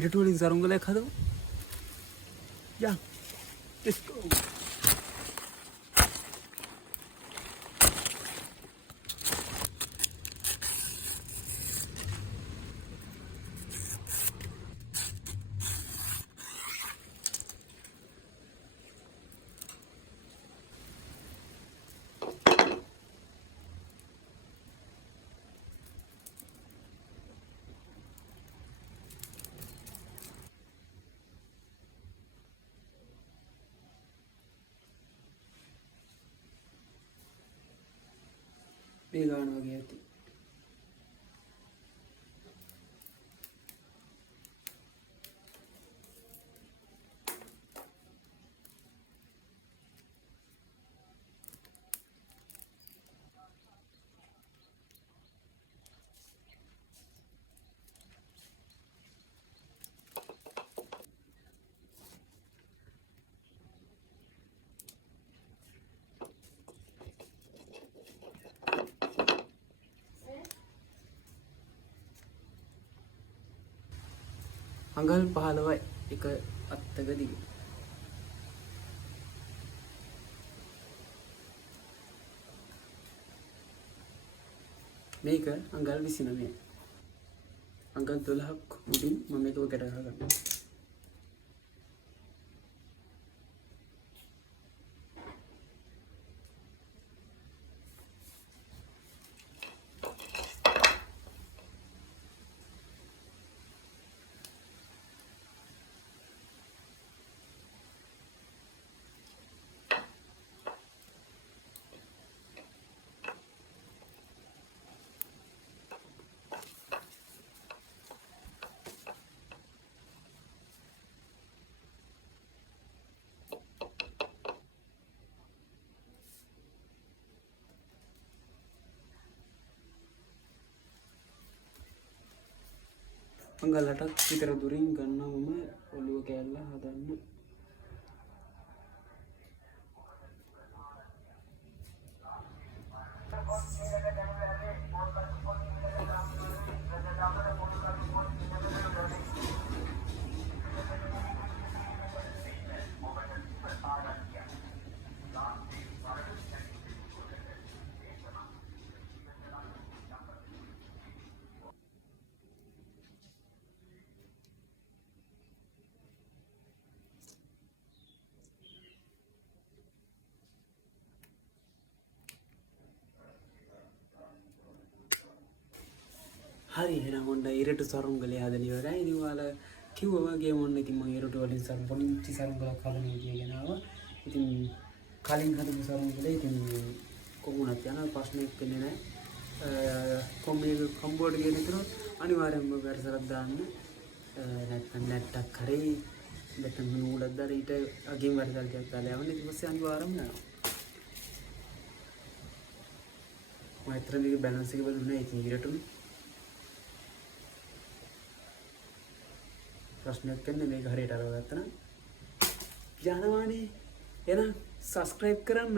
ඉරටු වලින් සරුංගලයක් හදමු. යා. Let's go. මේ ගාන වගේ ඇති. අඟල් 15යි එක අත්තක දිග. මේක අඟල් 29. අඟල් 12ක් උඩින් මම මේක ගැට ගන්නවා. අඟල් 8ක් විතර දුරින් ගන්නවා මම ඔළුව කෑල්ල හදන්න. හරි එහෙනම් ඔන්න ඉරටු සරුංගලේ හදලා ඉවරයි. ඉතින් ඔයාලා කිව්වා වගේම ඔන්න ඉතින් මම ඉරටු වලින් පොඩි සරුංගලක් හදන්න විදිය ගෙනාවා. ඉතින් කලින් හදපු සරුංගලේ ඉතින් කොහොමද යන ප්‍රශ්නයක් වෙන්නේ නැහැ. කොම්බෝඩ් එකේ විතර අනිවාර්යයෙන්ම වැරසරක් දාන්න. නැත්නම් නැට්ටක් කරේ නැත්නම් නූලක් දාලා ඊට අගින් වැරසරක් දාලා යවන්න. ඊට පස්සේ අනිවාර්යයෙන්ම යනවා. මම අතර මේක බැලන්ස් එක බලුනේ ඉතින් ඉරටුනේ. ප්‍රශ්නයක් කරන්න මේක හරියට අරගත්තා නම් යනවානේ. එහෙනම් subscribe කරන්න.